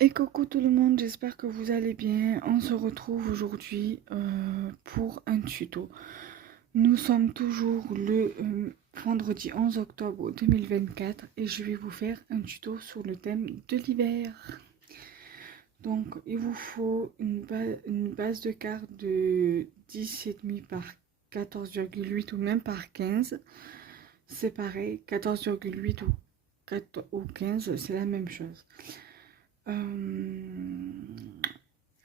Et coucou tout le monde, j'espère que vous allez bien. On se retrouve aujourd'hui pour un tuto. Nous sommes toujours le vendredi 11 octobre 2024 et je vais vous faire un tuto sur le thème de l'hiver. Donc il vous faut une base de carte de 10,5 par 14,8 ou même par 15. C'est pareil, 14,8 ou 15, c'est la même chose.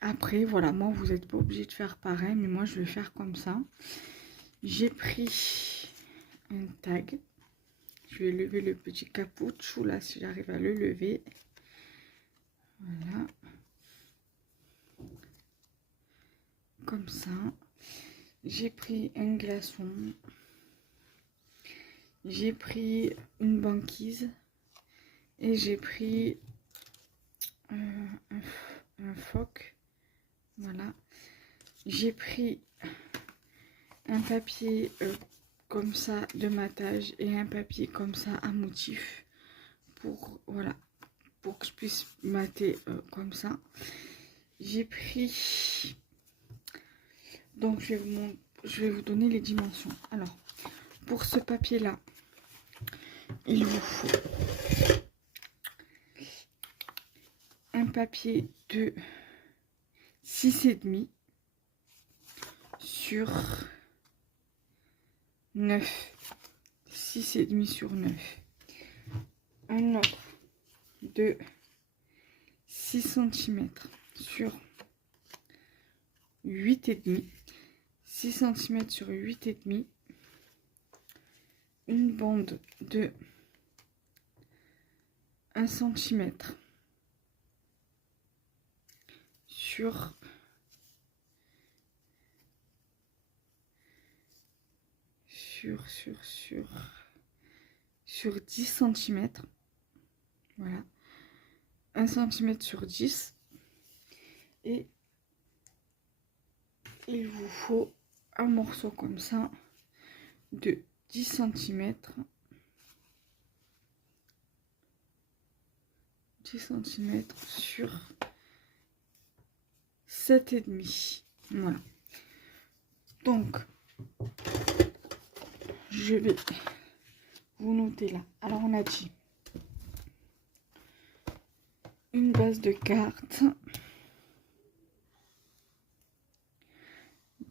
Après, voilà, moi, vous n'êtes pas obligé de faire pareil, mais moi, je vais faire comme ça. J'ai pris un tag. Je vais lever le petit capuchon, là, si j'arrive à le lever. Voilà. Comme ça. J'ai pris un glaçon. J'ai pris une banquise. Et j'ai pris un phoque. Voilà. J'ai pris un papier comme ça de matage et un papier comme ça à motif pour, voilà, pour que je puisse mater comme ça. J'ai pris, donc je vais vous donner les dimensions. Alors, pour ce papier là, il vous faut un papier de 6,5 sur 9, 6,5 sur 9. Un autre de 6 cm sur 8,5. 6 cm sur 8,5. Une bande de 1 cm sur 10 cm. Voilà. 1 cm sur 10. Et il vous faut un morceau comme ça de 10 cm. 10 cm sur 7,5. Voilà. Donc, je vais vous noter là. Alors, on a dit une base de carte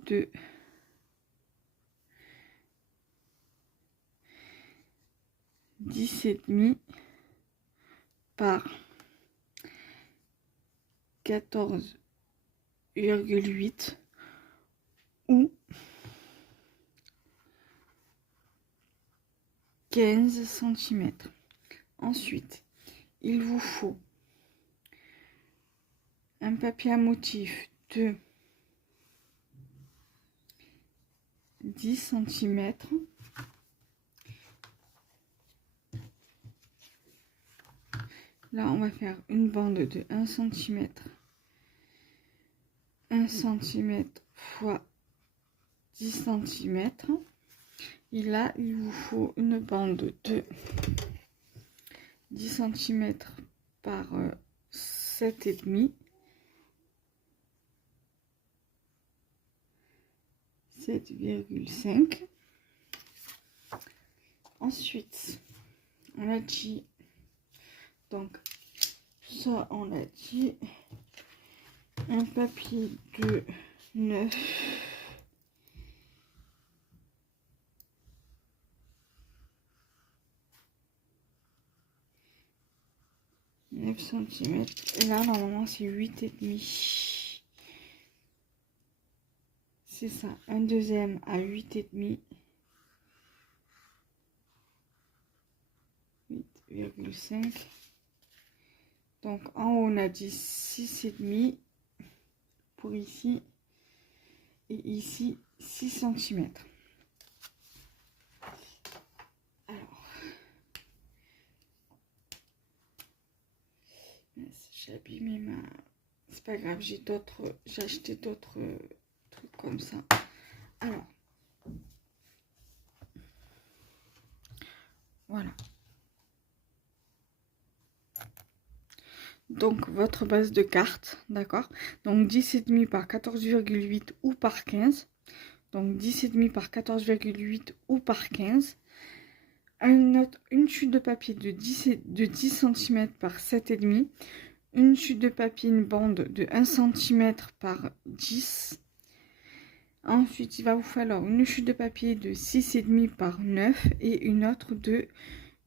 de 10,5 par 14,8 ou 15 cm. Ensuite, il vous faut un papier à motif de 10 cm. Là, on va faire une bande de 1 cm. 1 cm fois 10 cm. Et là, il vous faut une bande de 10 cm par 7,5. 7,5. Ensuite, on a dit, donc ça on a dit, un papier de 9 cm. Et là, normalement, c'est 8,5. C'est ça, un deuxième à 8,5. 8,5. Donc, en haut, on a dit 6,5 pour ici. Et ici, 6 cm. Alors, j'ai abîmé ma... C'est pas grave, j'ai acheté d'autres trucs comme ça. Alors, voilà. donc votre base de cartes, d'accord? Donc 10,5 par 14,8 ou par 15. Donc 10,5 par 14,8 ou par 15. Une chute de papier de 10 cm par 7,5. Une chute de papier, une bande de 1 cm par 10. Ensuite, il va vous falloir une chute de papier de 6,5 par 9 et une autre de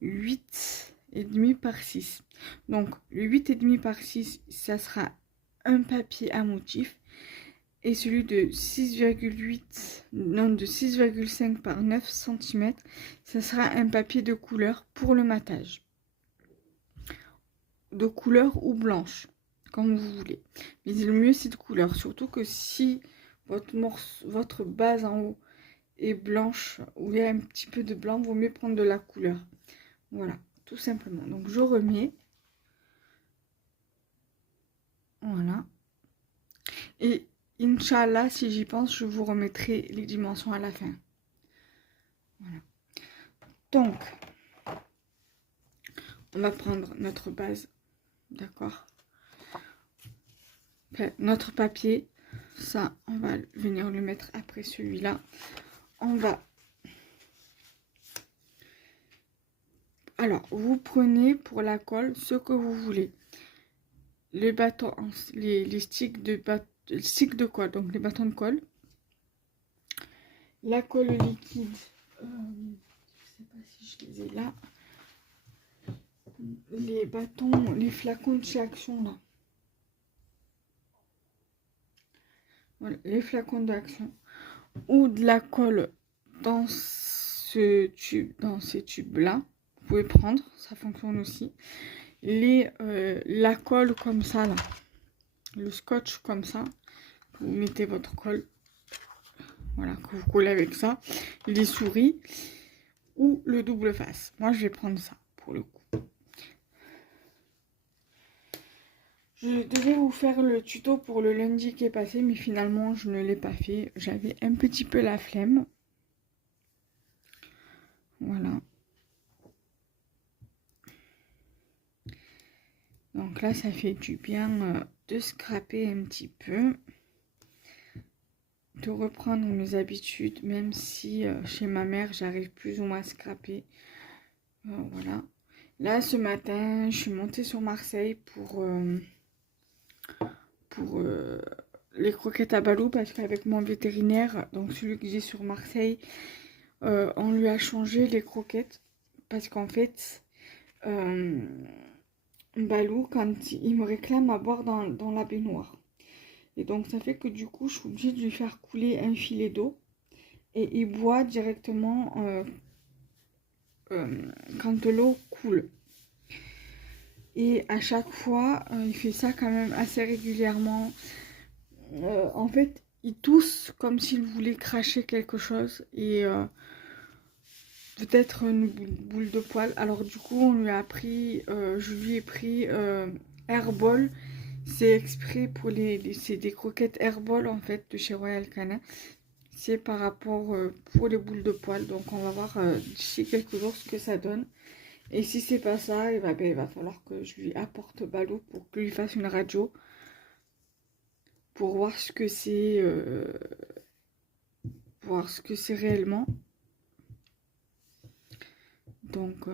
8,5 par 6. Donc, le 8,5 par 6, ça sera un papier à motif. Et celui de 6,5 par 9 cm, ça sera un papier de couleur pour le matage. De couleur ou blanche, comme vous voulez. Mais le mieux, c'est de couleur. Surtout que si votre base en haut est blanche, ou il y a un petit peu de blanc, vaut mieux prendre de la couleur. Voilà, tout simplement. Donc, je remets. Voilà. Et Inch'Allah, si j'y pense, je vous remettrai les dimensions à la fin. Voilà. Donc, on va prendre notre base, d'accord? Notre papier, ça, on va venir le mettre après celui-là. On va... Alors, vous prenez pour la colle ce que vous voulez. Les bâtons, les sticks de colle, donc les bâtons de colle. La colle liquide, je ne sais pas si je les ai là. Les bâtons, les flacons de chez Action là. Voilà, les flacons d'Action. Ou de la colle dans ce tube, dans ces tubes là. Vous pouvez prendre, ça fonctionne aussi. La colle comme ça là. Le scotch comme ça. Vous mettez votre colle. Voilà, que vous collez avec ça. Les souris. Ou le double face. Moi je vais prendre ça pour le coup. Je devais vous faire le tuto pour le lundi qui est passé, mais finalement je ne l'ai pas fait. J'avais un petit peu la flemme. Voilà. Donc là, ça fait du bien de scraper un petit peu. De reprendre mes habitudes, même si chez ma mère, j'arrive plus ou moins à scraper. Voilà. Là, ce matin, je suis montée sur Marseille pour les croquettes à balou, parce qu'avec mon vétérinaire, donc celui que j'ai sur Marseille, on lui a changé les croquettes, parce qu'en fait, balou, quand il me réclame à boire dans la baignoire. Et donc, ça fait que du coup, je suis obligée de lui faire couler un filet d'eau, et il boit directement quand l'eau coule. Et à chaque fois, il fait ça quand même assez régulièrement. En fait, il tousse comme s'il voulait cracher quelque chose. Et peut-être une boule de poil. Alors du coup, on lui a pris, je lui ai pris Airball. C'est exprès pour c'est des croquettes Airball en fait de chez Royal Canin. C'est par rapport pour les boules de poil. Donc on va voir d'ici quelques jours ce que ça donne. Et si c'est pas ça, il va falloir que je lui apporte Balou pour qu'il lui fasse une radio. Pour voir ce que c'est. Voir ce que c'est réellement. Donc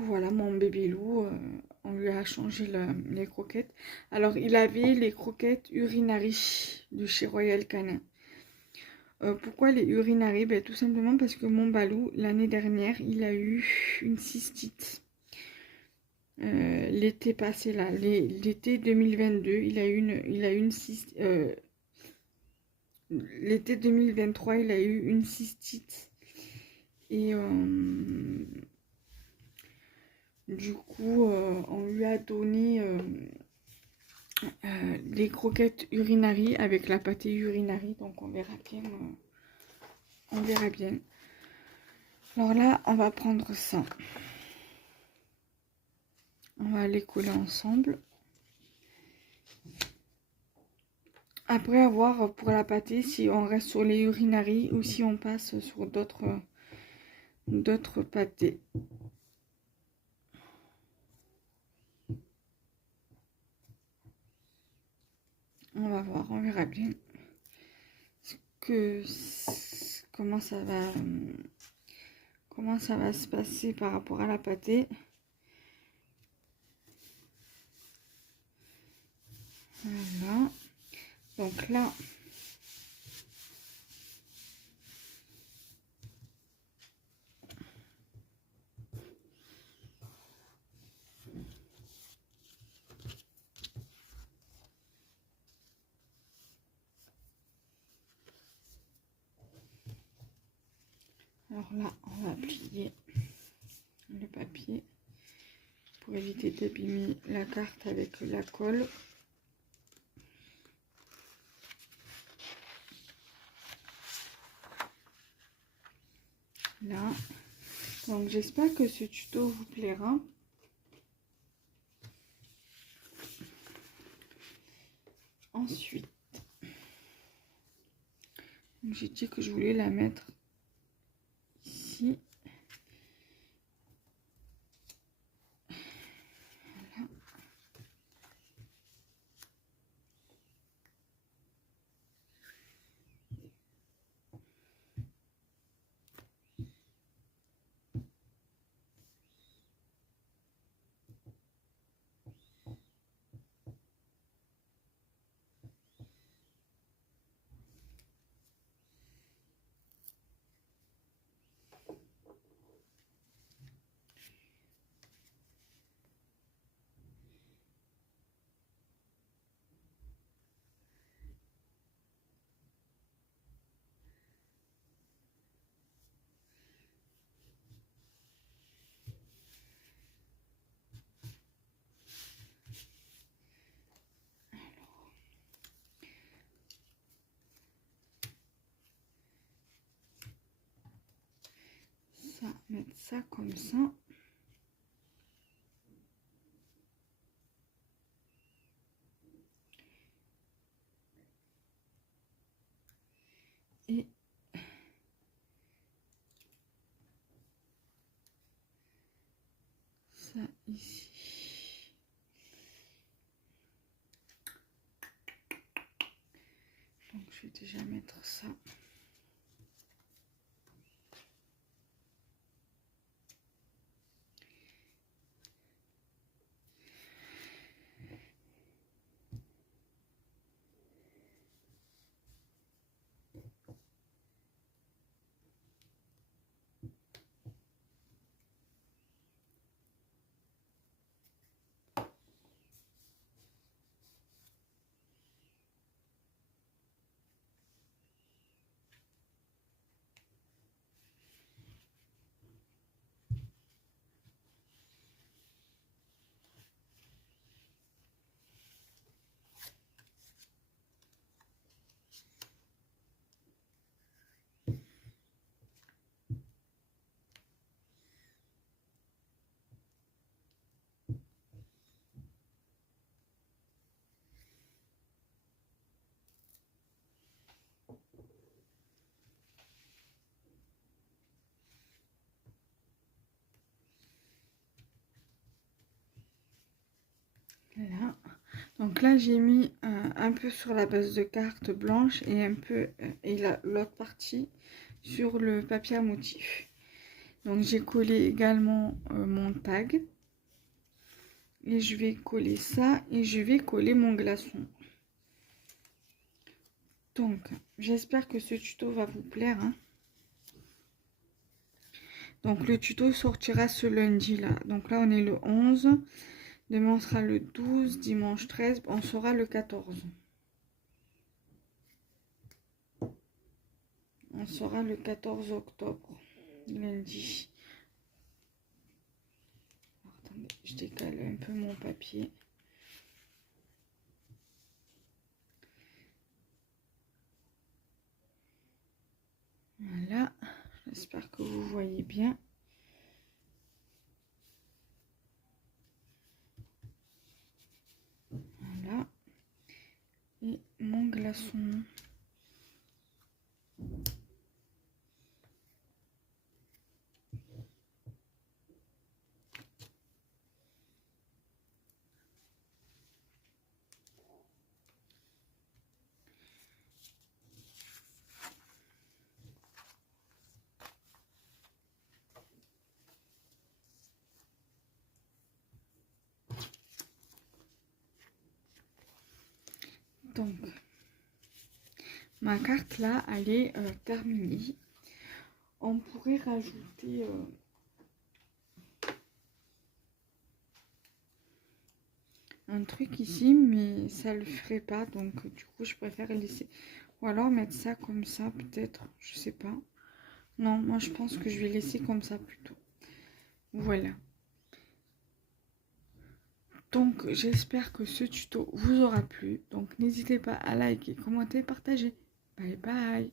voilà, mon bébé loup, on lui a changé les croquettes. Alors il avait les croquettes Urinary de chez Royal Canin. Pourquoi les Urinary? Ben, tout simplement parce que mon Balou, l'année dernière, il a eu une cystite. L'été passé là, l'été 2022, il a eu une cystite. L'été 2023, il a eu une cystite. Et du coup, on lui a donné les croquettes Urinary avec la pâtée Urinary. Donc on verra bien. On verra bien. Alors là, on va prendre ça. On va les coller ensemble. Après avoir pour la pâtée, si on reste sur les Urinary ou si on passe sur d'autres pâtés. bien que comment ça va se passer par rapport à la pâtée. Voilà. Donc là, on va plier le papier pour éviter d'abîmer la carte avec la colle. Là, donc j'espère que ce tuto vous plaira. Ensuite, j'ai dit que je voulais la mettre ici. Voilà. Ça, mettre ça comme ça. Et ça ici. Donc je vais déjà mettre ça. Là. Donc là j'ai mis un peu sur la base de carte blanche et un peu et l'autre partie sur le papier à motif. Donc j'ai collé également mon tag et je vais coller ça et je vais coller mon glaçon. Donc j'espère que ce tuto va vous plaire, hein. Donc le tuto sortira ce lundi là. Donc là on est le 11. Demain on sera le 12, dimanche 13, on sera le 14. On sera le 14 octobre, lundi. Alors, attendez, je décale un peu mon papier. Voilà, j'espère que vous voyez bien. Voilà. Et mon glaçon. Donc, ma carte là, elle est terminée. On pourrait rajouter un truc ici, mais ça le ferait pas. Donc, du coup, je préfère laisser. Ou alors mettre ça comme ça, peut-être. Je sais pas. Non, moi, je pense que je vais laisser comme ça plutôt. Voilà. Donc, j'espère que ce tuto vous aura plu. Donc, n'hésitez pas à liker, commenter, partager. Bye bye.